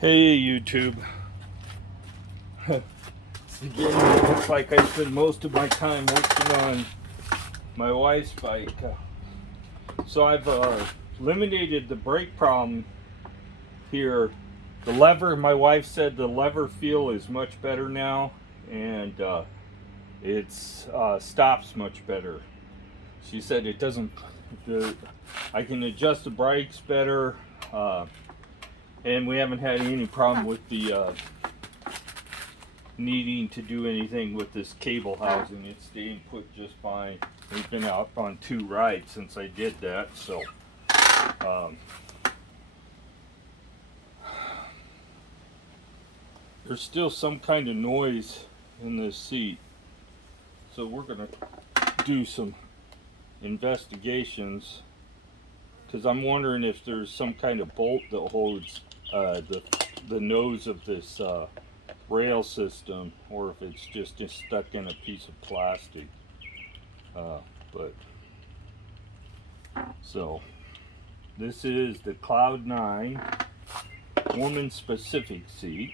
Hey YouTube. It looks like I spend most of my time working on my wife's bike. So I've eliminated the brake problem here. The lever, my wife said the lever feel is much better now, and it stops much better. She said it doesn't, I can adjust the brakes better, and we haven't had any problem with the needing to do anything with this cable housing. It's staying put just fine. We've been out on 2 rides since I did that, so there's still some kind of noise in this seat, so we're gonna do some investigations, because I'm wondering if there's some kind of bolt that holds the nose of this rail system, or if it's just stuck in a piece of plastic. So this is the Cloud 9 woman specific seat,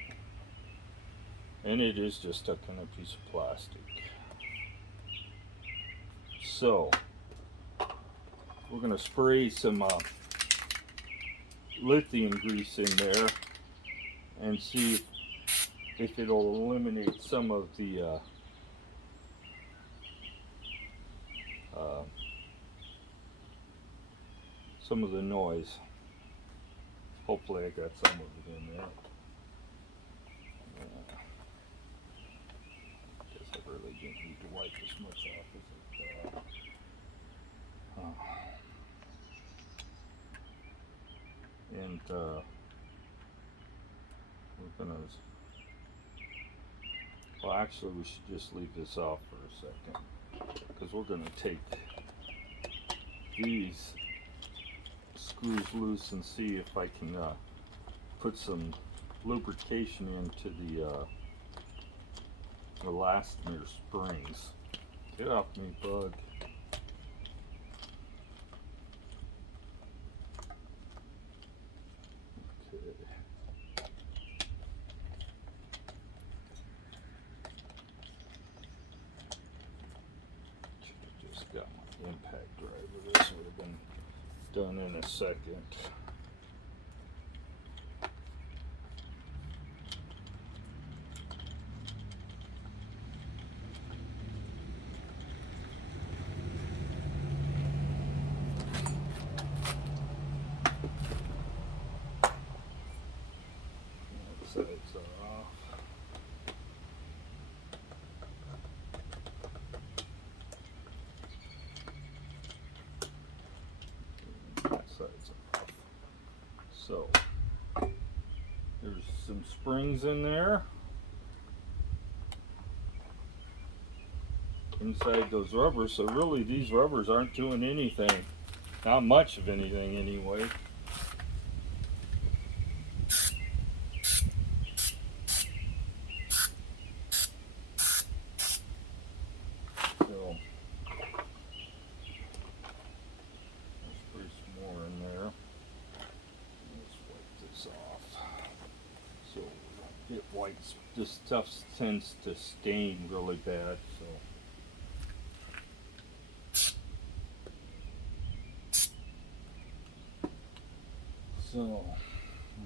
and it is just stuck in a piece of plastic. So we're going to spray some lithium grease in there and see if it'll eliminate some of the noise. Hopefully I got some of it in there. Guess I really didn't need to wipe as much off as I thought. And we're gonna, well, actually we should just leave this off for a second, because we're gonna take these screws loose and see if I can put some lubrication into the elastomer springs. Get off me, bug. Okay. Should have just got my impact driver. This would have been done in a second. Sides are off. Sides are off. So there's some springs in there inside those rubbers, so really these rubbers aren't doing anything, not much of anything anyway. So let's spray some more in there. Let's wipe this off. So it wipes, this stuff tends to stain really bad, so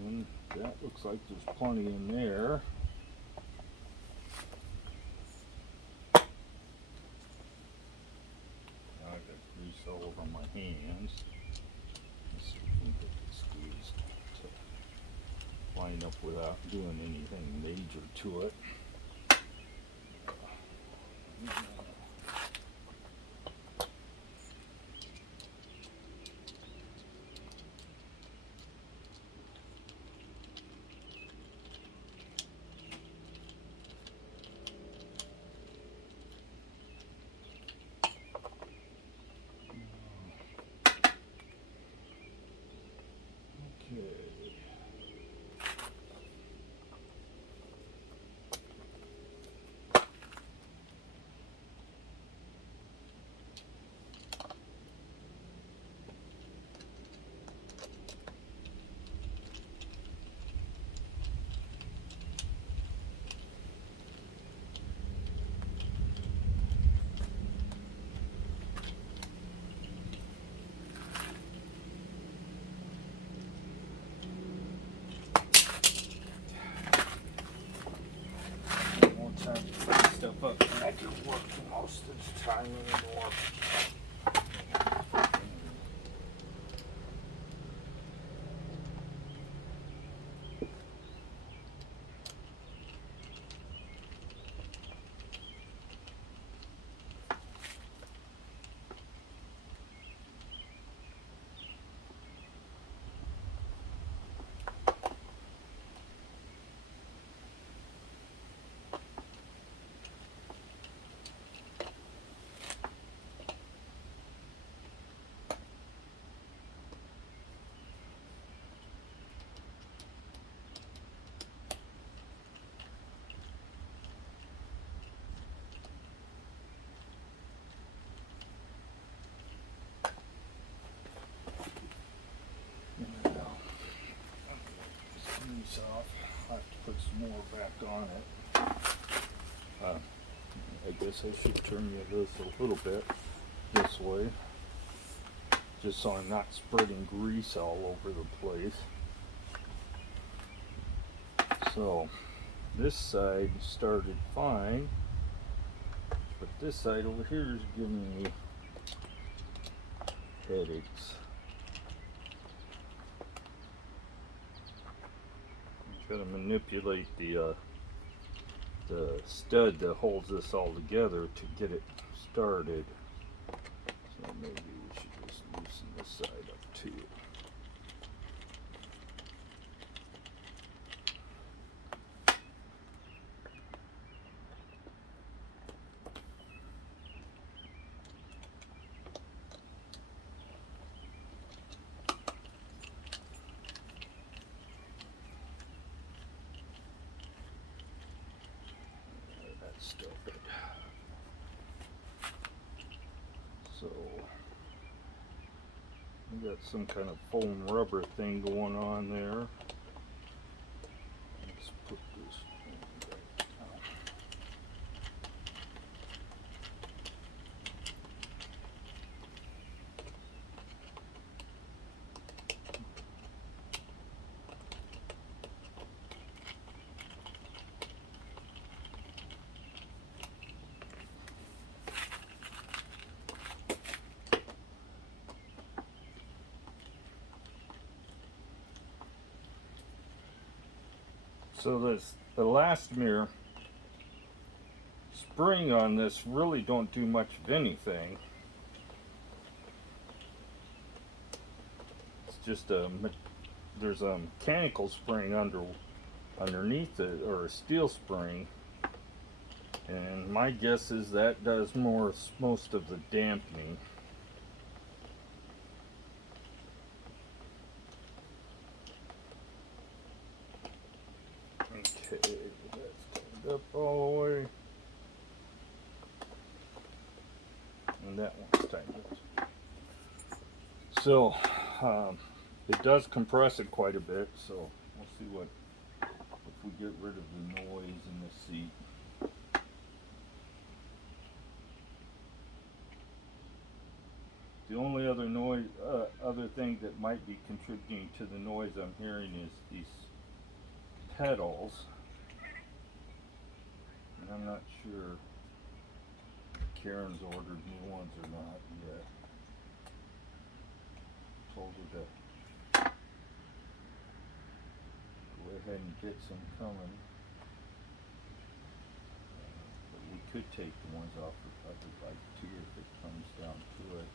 and that looks like there's plenty in there. Now I've got grease all over my hands. Let's see if we can get this squeeze to line up without doing anything major to it. most of the time anymore. Off. I have to put some more back on it. I guess I should turn this a little bit this way, just so I'm not spreading grease all over the place. So this side started fine, but this side over here is giving me headaches. Gotta manipulate the stud that holds this all together to get it started. So maybe we should just loosen this side up too. So we got some kind of foam rubber thing going on there. Let's put this back down. So the elastomere spring on this really don't do much of anything. It's just there's a mechanical spring underneath it, or a steel spring, and my guess is that does most of the dampening. Okay, that's tightened up all the way. And that one's tightened up. So, it does compress it quite a bit, so we'll see if we get rid of the noise in the seat. The only other other thing that might be contributing to the noise I'm hearing is these pedals, and I'm not sure if Karen's ordered new ones or not yet. Told her to go ahead and get some coming, but we could take the ones off of the bike too if it comes down to it.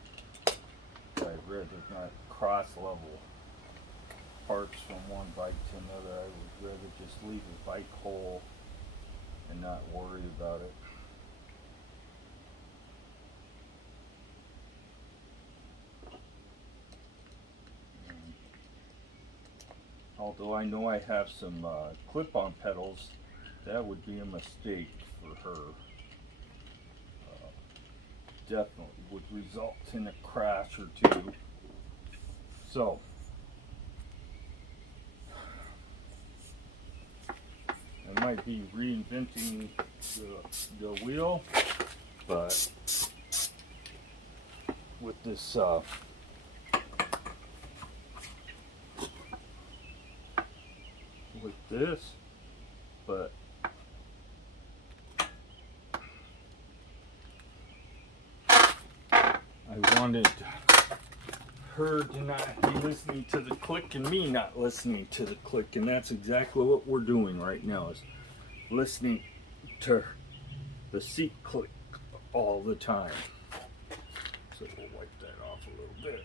I'd rather not cross level parts from one bike to another. I would rather just leave the bike whole and not worry about it. Although I know I have some clip-on pedals, that would be a mistake for her. Definitely would result in a crash or two. So, I might be reinventing the wheel, but with this but wanted her to not be listening to the click and me not listening to the click, and that's exactly what we're doing right now, is listening to the seat click all the time. So we'll wipe that off a little bit.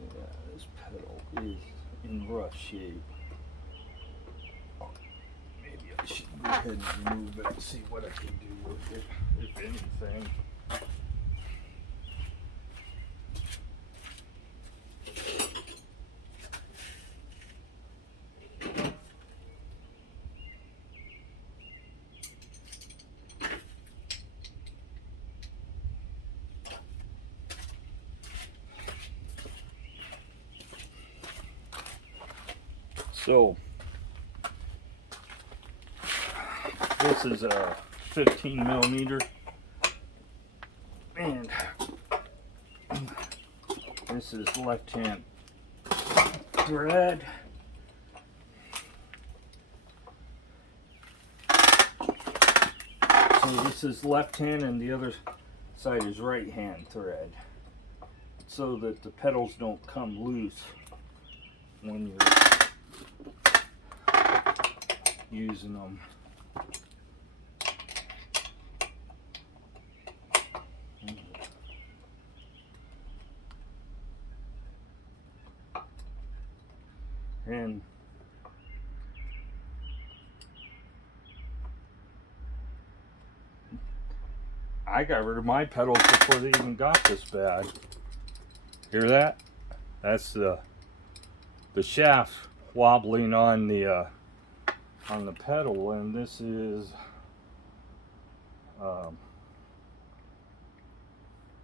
Yeah, this pedal is in rough shape. Maybe I should go ahead and remove it and see what I can do with it, if anything. So this is a 15 millimeter, and this is left-hand thread. So this is left-hand and the other side is right-hand thread, so that the pedals don't come loose when you're using them. And I got rid of my pedals before they even got this bad. Hear that? That's the shaft wobbling on the pedal, and this is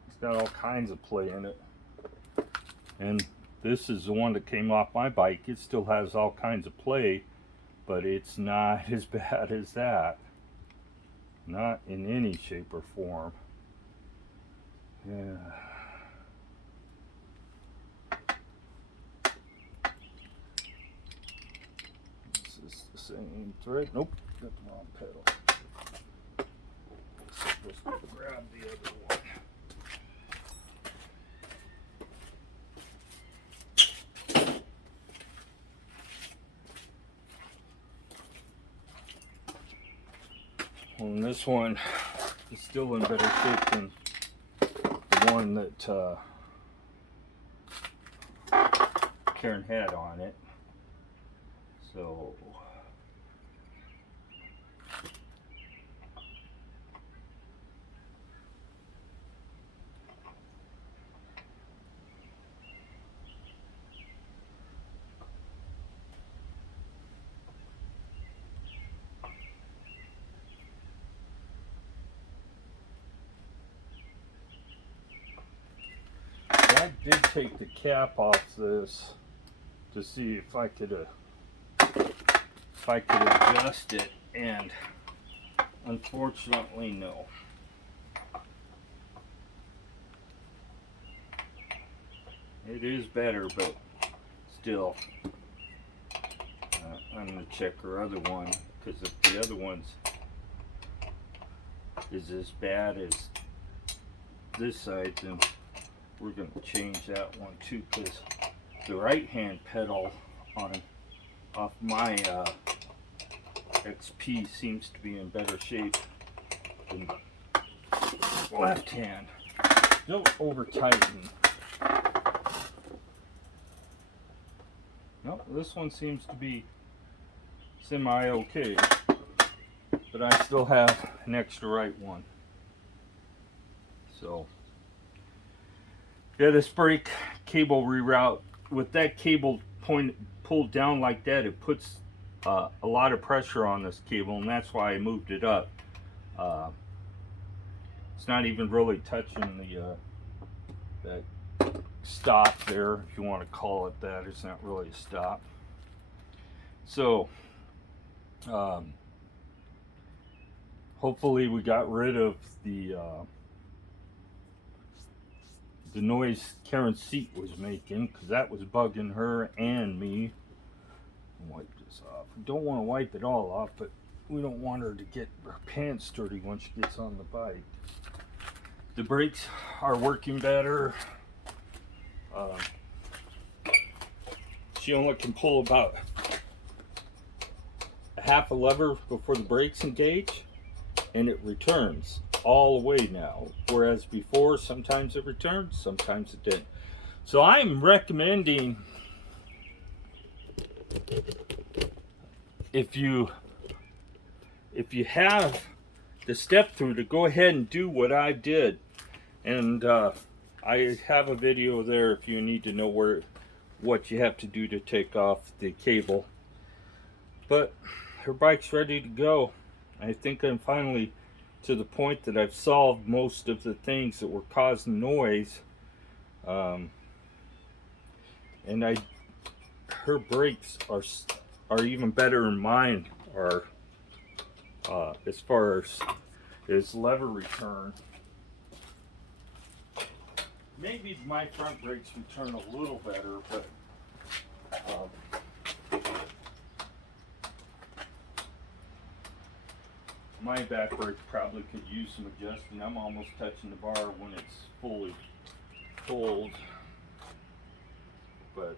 it's got all kinds of play in it. And this is the one that came off my bike. It still has all kinds of play, but it's not as bad as that. Not in any shape or form. Yeah. This is the same thread. Nope, got the wrong pedal. Supposed to grab the other one. And this one is still in better shape than the one that Karen had on it. So I did take the cap off this to see if I could adjust it, and unfortunately no. It is better, but still, I'm gonna check her other one, because if the other one's is as bad as this side, then we're going to change that one too, because the right hand pedal off my XP seems to be in better shape than the left hand. Don't over tighten. No, this one seems to be semi okay, but I still have an extra right one. So yeah, this brake cable reroute, with that cable pulled down like that, it puts a lot of pressure on this cable, and that's why I moved it up. It's not even really touching the that stop there, if you want to call it that. It's not really a stop. So hopefully we got rid of the noise Karen's seat was making, because that was bugging her and me. wipe this off. We don't want to wipe it all off, but we don't want her to get her pants dirty when she gets on the bike. The brakes are working better. She only can pull about a half a lever before the brakes engage, and it returns all the way now. Whereas before, sometimes it returned, sometimes it didn't. So I'm recommending, if you have the step through, to go ahead and do what I did. And I have a video there if you need to know what you have to do to take off the cable. But her bike's ready to go. I think I'm finally to the point that I've solved most of the things that were causing noise. And her brakes are even better than mine are, as far as lever return. Maybe my front brakes return a little better, but my back brake probably could use some adjusting. I'm almost touching the bar when it's fully pulled, but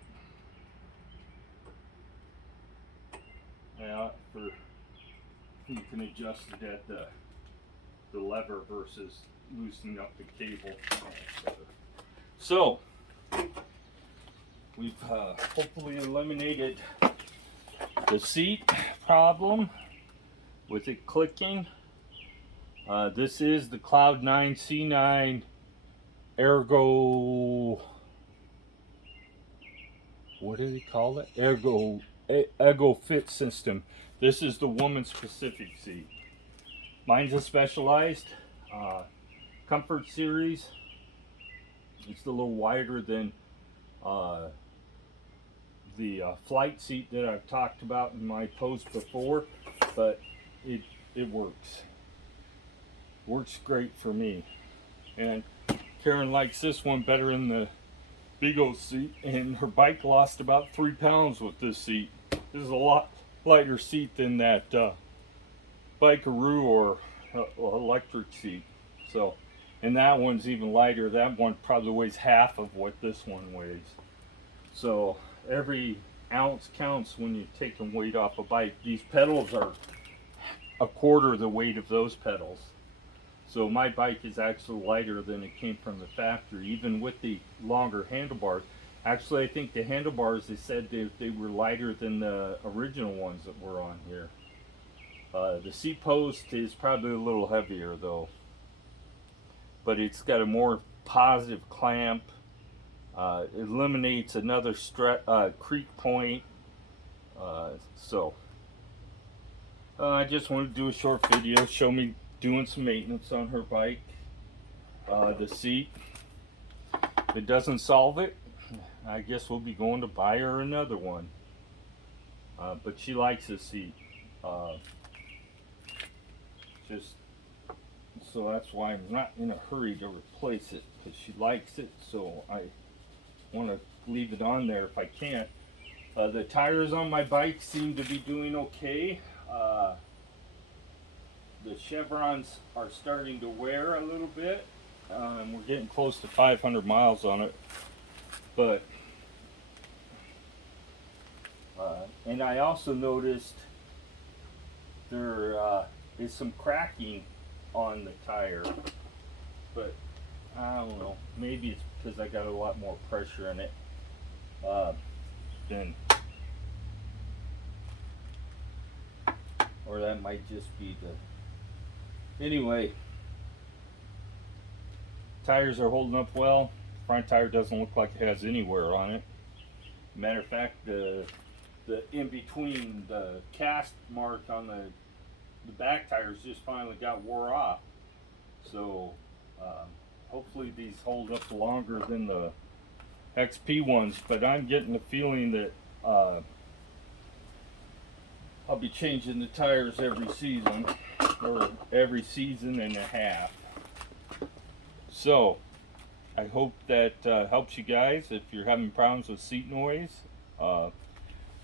yeah, you can adjust it at the lever versus loosening up the cable. So we've hopefully eliminated the seat problem with it clicking. This is the Cloud9 C9 Ergo, what do they call it? Ergo Fit system. This is the woman specific seat. Mine's a specialized comfort series. It's a little wider than the flight seat that I've talked about in my post before, but it works. Works great for me. And Karen likes this one better than the big old seat, and her bike lost about 3 pounds with this seat. This is a lot lighter seat than that Bikeroo or Lectric seat. So, and that one's even lighter. That one probably weighs half of what this one weighs. So every ounce counts when you're taking weight off a bike. These pedals are a quarter the weight of those pedals. So my bike is actually lighter than it came from the factory, even with the longer handlebars. Actually, I think the handlebars, they said they were lighter than the original ones that were on here. The seat post is probably a little heavier though, but it's got a more positive clamp. It eliminates another creak point. So I just wanted to do a short video, show me doing some maintenance on her bike. The seat, if it doesn't solve it, I guess we'll be going to buy her another one. But she likes the seat. Just so that's why I'm not in a hurry to replace it, because she likes it. So I want to leave it on there if I can't. The tires on my bike seem to be doing okay. The chevrons are starting to wear a little bit. We're getting close to 500 miles on it. But and I also noticed there is some cracking on the tire, but I don't know, maybe it's because I got a lot more pressure in it than, or that might just be the, anyway, tires are holding up well. Front tire doesn't look like it has any wear on it. Matter of fact, the in between, the cast mark on the back tires just finally got wore off. So hopefully these hold up longer than the XP ones, but I'm getting the feeling that I'll be changing the tires every season, or every season and a half. So I hope that helps you guys if you're having problems with seat noise.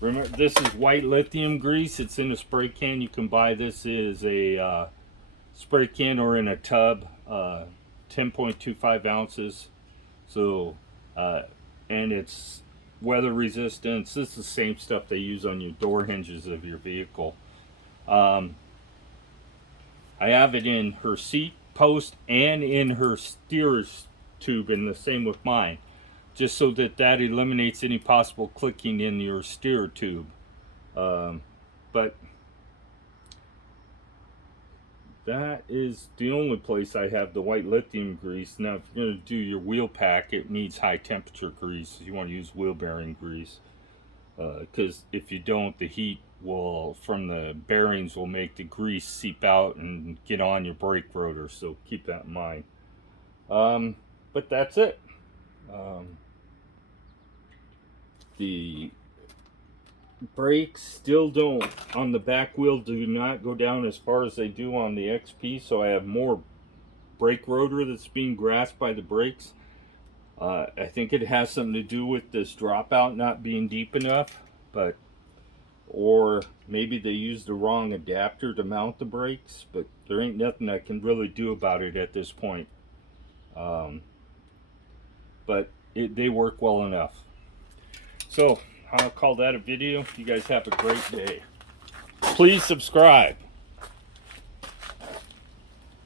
Remember, this is white lithium grease. It's in a spray can. You can buy this as a spray can or in a tub, 10.25 ounces. So, and it's weather resistant. This is the same stuff they use on your door hinges of your vehicle. I have it in her seat post and in her steer's tube, and the same with mine, just so that eliminates any possible clicking in your steer tube. But that is the only place I have the white lithium grease. Now, if you're going to do your wheel pack, it needs high temperature grease. You want to use wheel bearing grease, because if you don't, the heat will from the bearings will make the grease seep out and get on your brake rotor. So keep that in mind. But that's it. The brakes still don't on the back wheel do not go down as far as they do on the XP, so I have more brake rotor that's being grasped by the brakes. I think it has something to do with this dropout not being deep enough, but or maybe they used the wrong adapter to mount the brakes, but there ain't nothing I can really do about it at this point. But they work well enough. So I'll call that a video. You guys have a great day. Please subscribe.